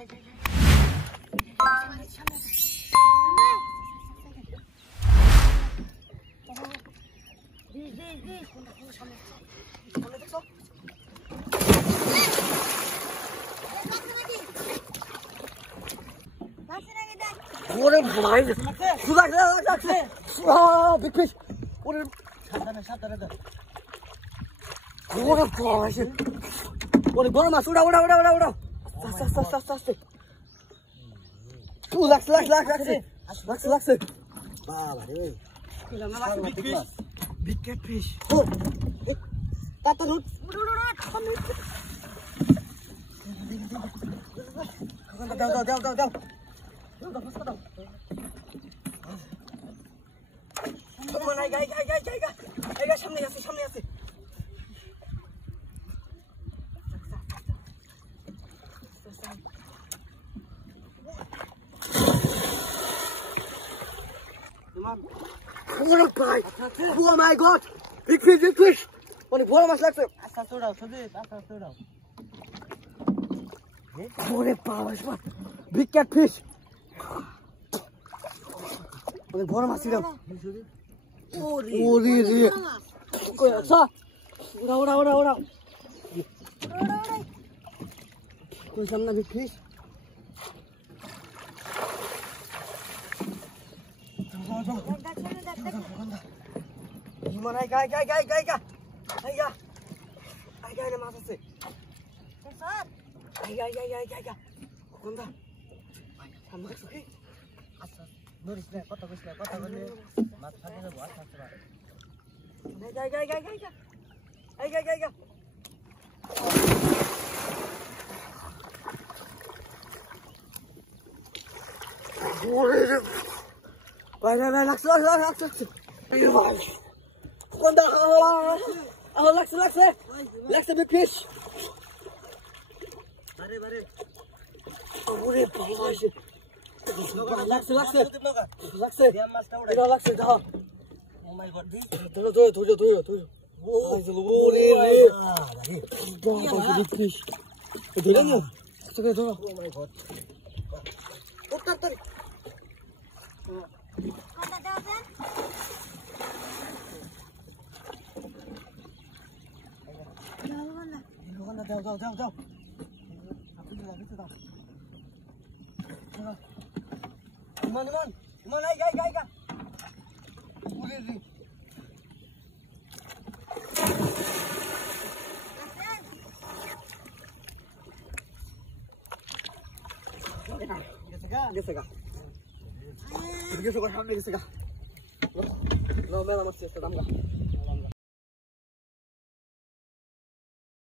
ওরে ভাই লাগছে বিগ ফিশ ওরে সাবধানে দে ওরে ভাই ওরে বড় মাছ উড়া আস্তে লাগছে বাবা রে বিগ ক্যাট ফিশ ও তাতা উঠ দাও সামনে আছে Oh my god! Big fish! অনেক বড় মাছ লাগছে। আচ্ছা চড়াও সুদীপ, আচ্ছা চড়াও। ওরে বাবা, বিগ ক্যাট ফিশ। অনেক বড় মাছ ছিল। ওরে রে। কই আচ্ছা? ওরা। কই সামনে big fish? Gimana gay na maaf sih. Besar. Gay. Konda. Sama sih. Asal. Nulis deh, kota ini. Mas tadi udah buat satu. Gay. Vai, laksa. Ayo, mas. Konda, laksa big fish. Bare. Ore baba sih. Laksa. Dia mas tahu dah. Laksa dah. Oh my god, di. Tuh. Ore. Baba big fish. Udah ni. Tuh. Oh my god. Tar. Jauh. Aku juga gitu tau. Iman. Gay. Boleh. Geser. Geser. Lo mela masih sedang enggak?